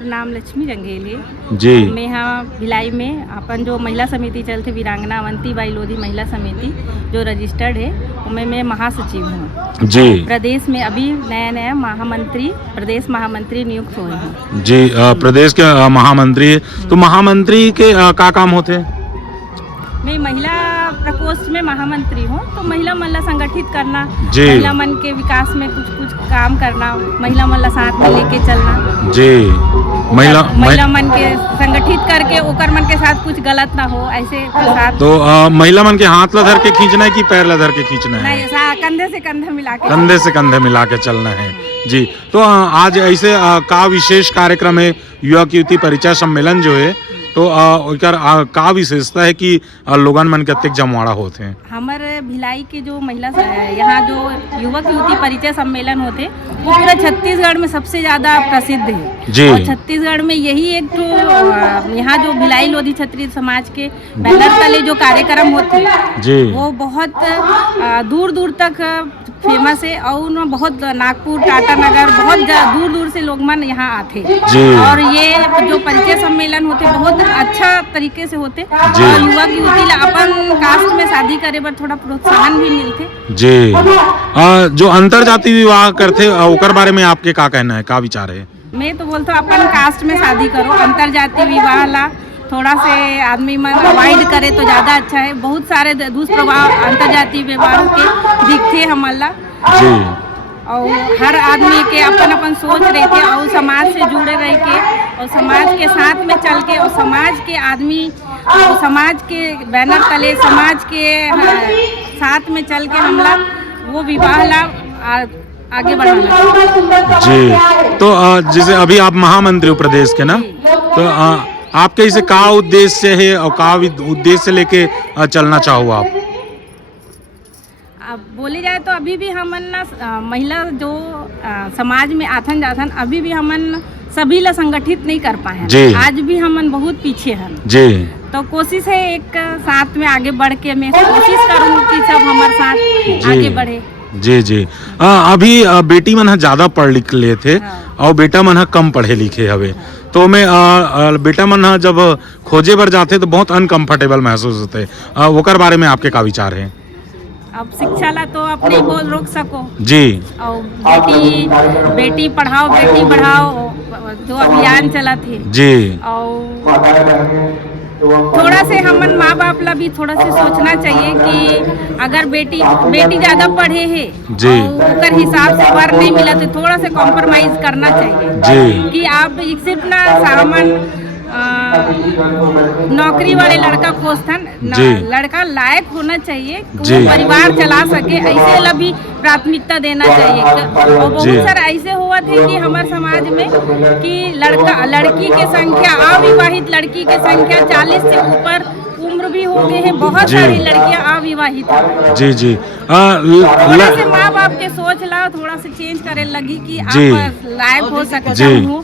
मोर नाम लक्ष्मी रंगेल है जी मैं यहाँ भिलाई में अपन जो महिला समिति चलते वीरांगना अवंतीबाई लोधी महिला समिति जो रजिस्टर्ड है उसमें मैं महासचिव हूँ जी प्रदेश में अभी नया महामंत्री प्रदेश महामंत्री नियुक्त हुए हैं जी प्रदेश के महामंत्री तो महामंत्री के क्या काम होते हैं? मैं महिला प्रकोष्ठ में महामंत्री हूँ तो महिला मन ला संगठित करना जी महिला मन के विकास में कुछ काम करना महिला मन ला साथ में लेके चलना जी महिला मन के संगठित करके ओकर मन के साथ कुछ गलत ना हो ऐसे साथ तो महिला मन के हाथ ला धर के खींचना है कि पैर ला धर के खींचना है? नहीं ऐसा कंधे से कंधे मिला के चलना है जी। तो आज ऐसे का विशेष कार्यक्रम है युवक युवती परिचय सम्मेलन जो है तो का विशेषता है कि लोगन मन के अत्यधिक जमवाड़ा होते हैं? हमारे भिलाई के जो महिला यहाँ जो युवक युवती परिचय सम्मेलन होते वो पूरा छत्तीसगढ़ में सबसे ज्यादा प्रसिद्ध है जी। और छत्तीसगढ़ में यही एक तो यहाँ जो भिलाई लोधी क्षत्रिय समाज के बैनर तले जो कार्यक्रम होते जी वो बहुत दूर दूर तक फेमस है और बहुत नागपुर टाटानगर बहुत दूर दूर से लोग मन यहाँ आते जी। और ये जो परिचय सम्मेलन होते बहुत अच्छा तरीके से होते जी। और युवक युवती ला अपन कास्ट में शादी करे बर थोड़ा प्रोत्साहन भी मिलते जी। जो अंतर जाति विवाह करते ओकर बारे में आपके का कहना है, का विचार है? मैं तो बोलता हूँ अपन कास्ट में शादी करो अंतर जाति विवाह ला थोड़ा से आदमी मन अवॉइड करे तो ज़्यादा अच्छा है। बहुत सारे दुष्प्रभाव अंतर जाति विवाह के दिखते हमारा जी और हर आदमी के अपन अपन सोच रहे थे और समाज से जुड़े रह के और समाज के साथ में चल के और समाज के आदमी और समाज के बैनर तले समाज के साथ में चल के हमला वो विवाह ला आगे बढ़ाना जी। तो जैसे अभी आप महामंत्री प्रदेश के ना तो आपके इसे का उद्देश्य है और का उद्देश्य लेके चलना चाहो आप? अब बोले जाए तो अभी भी हमन ना महिला जो समाज में आथन जाथन अभी भी हमन सभी ला संगठित नहीं कर पाए हैं। आज भी हमन बहुत पीछे हैं जी। तो कोशिश है एक साथ में आगे बढ़ के मैं कोशिश करूँ कि सब हमारे साथ आगे बढ़े। जी जी। अभी बेटी मन ज्यादा पढ़ लिख ले थे और बेटा मन कम पढ़े लिखे हवे तो मैं बेटा मन जब खोजे बर जाते तो बहुत अनकंफर्टेबल महसूस होते ओकर बारे में आपके का विचार है? अब शिक्षा ला तो आप नहीं बोल रोक सको जी और बेटी पढ़ाओ बेटी बढ़ाओ जो अभियान चला थे जी और थोड़ा से हमन माँ बाप ला भी थोड़ा से सोचना चाहिए कि अगर बेटी ज्यादा पढ़े है जी और हिसाब से वर्क नहीं मिला तो थोड़ा से कॉम्प्रोमाइज करना चाहिए जी कि आप सिर्फ ना सामान नौकरी वाले लड़का खोजतन लड़का लायक होना चाहिए वो परिवार चला सके ऐसे ला भी प्राथमिकता देना चाहिए। और बहुत सारा ऐसे हुआ थे कि हमारे समाज में कि लड़की के संख्या अविवाहित लड़की के संख्या 40 से ऊपर उम्र भी हो गए हैं बहुत सारी लड़कियां अविवाहित हैं। जी जी। थोड़ा से माँ बाप के सोच ला थोड़ा से चेंज करे लगी कि आप लायक हो सकते हो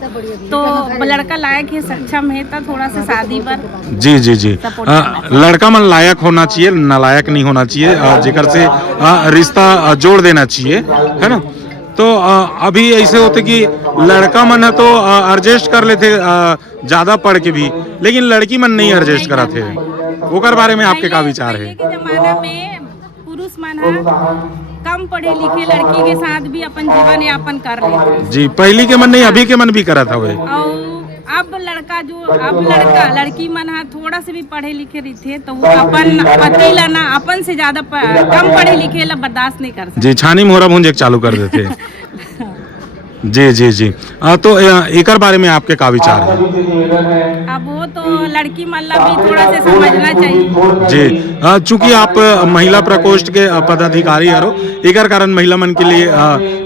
तो लड़का लायक है सक्षम है तो थोड़ा से शादी पर जी जी जी लड़का मन लायक होना चाहिए नालायक नहीं होना चाहिए जेकर से रिश्ता जोड़ देना चाहिए है ना। तो अभी ऐसे होते कि लड़का मन है तो एडजस्ट कर लेते ज्यादा पढ़ के भी लेकिन लड़की मन नहीं एडजस्ट करा थे ओकर बारे में आपके का विचार है? जमाना में पुरुष मन कम पढ़े लिखे लड़की के साथ भी अपन जीवन यापन कर लेते जी पहली के मन नहीं अभी के मन भी करा था वे अब लड़की मन थोड़ा से भी पढ़े लिखे रहते तो वो अपन पति लाना अपन से ज्यादा कम पढ़े लिखे ला बर्दाश्त नहीं कर सकते जी छानी मोहरा भूंज चालू कर देते जी जी जी। तो एकर बारे में आपके का विचार है? अब वो तो लड़की मल्ला भी थोड़ा से समझना चाहिए जी। चूंकि आप महिला प्रकोष्ठ के पदाधिकारी हरो एकर कारण महिला मन के लिए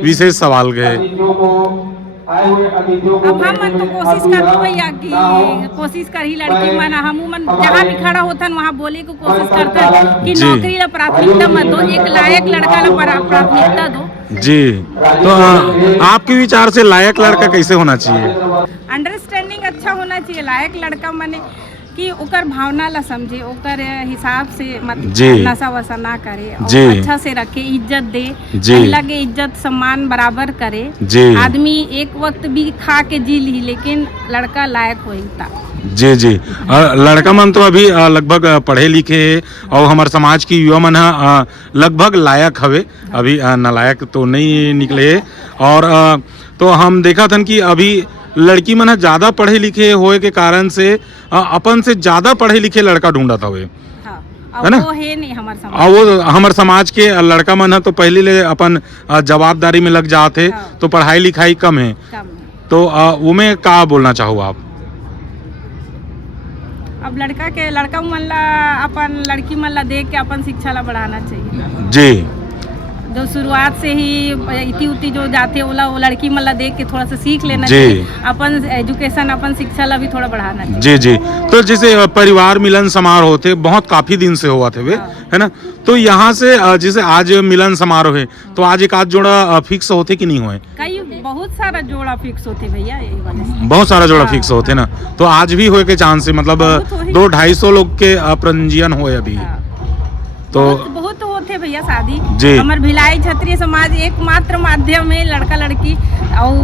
विशेष सवाल गए अब हम मन तो कोशिश करते भैया कि कोशिश कर ही लड़की मन हम मन जहाँ भी खड़ा होथन वहाँ बोले को कोशिश करते कि नौकरी ला प्राथमिकता मत दो एक लायक लड़का ला प्राथमिकता दो जी। तो आपके विचार से लायक लड़का कैसे होना चाहिए? अंडरस्टैंडिंग अच्छा होना चाहिए लायक लड़का माने कि ओकर भावना ला समझे, ओकर हिसाब से मत जी। नशा वशा ना करे जी। और अच्छा से रखे, इज्जत दे, जी। महिला के इज्जत सम्मान बराबर करे। जी। आदमी एक वक्त भी खा के जी ली, लेकिन लड़का लायक होई ता। जी जी लड़का मन तो अभी लगभग पढ़े लिखे है और हमारे समाज की युवा मन लगभग लायक हवे, अभी नालायक तो नहीं निकले है। और तो हम देखा था कि अभी लड़की मन ज़्यादा पढ़े लिखे होए के कारण से अपन से ज़्यादा पढ़े लिखे लड़का ढूंढत हवे, हाँ, है ना? वो है नहीं हमारे समाज। और वो हमारे समाज के लड़का मन तो पहले ले अपन जवाबदारी में लग जाते, हाँ। तो पढ़ाई लिखाई कम है, कम है। तो उमें का बोलना चाहो आप? अब लड़का मन ला अपन लड़की मन ला देख के अपन शिक्षा ला बढ़ाना चाहिए। जी जो शुरुआत से ही इति उति जो जाते वो लड़की मन ला देख के थोड़ा सा सीख लेना जी। चाहिए। अपन एजुकेशन अपन शिक्षा ला भी थोड़ा बढ़ाना चाहिए। जी जी तो जैसे परिवार मिलन समारोह होते बहुत काफी दिन से हुआ थे वे, है ना? तो यहाँ से जैसे आज मिलन समारोह है तो आज एक आध जोड़ा फिक्स होते कि नहीं हुए? कई बहुत सारा जोड़ा फिक्स होते भैया, यही वाले से। बहुत सारा जोड़ा फिक्स होते ना, तो आज भी हुए के चांस है, मतलब बहुत हो ही। 200-250 लोग के पंजीयन हुए अभी, हाँ। तो बहुत होते भैया शादी। जी। हमार भिलाई क्षत्रिय समाज एकमात्र माध्यम है लड़का लड़की और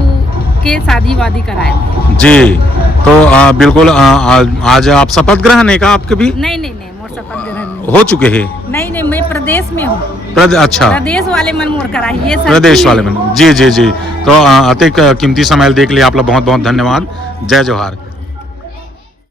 के शादी वादी कराए। जी तो बिल्कुल आज आप शपथ ग्रहण है का आपके भी? नहीं मोर शपथ ग्रहण नहीं। हो चुके हैं? नहीं मैं प्रदेश में हूँ। अच्छा, प्रदेश वाले मन मोर कराइए। प्रदेश वाले मन। जी जी जी तो अतिक कीमती समय देख लिया आप लोग, बहुत बहुत धन्यवाद। जय जोहार।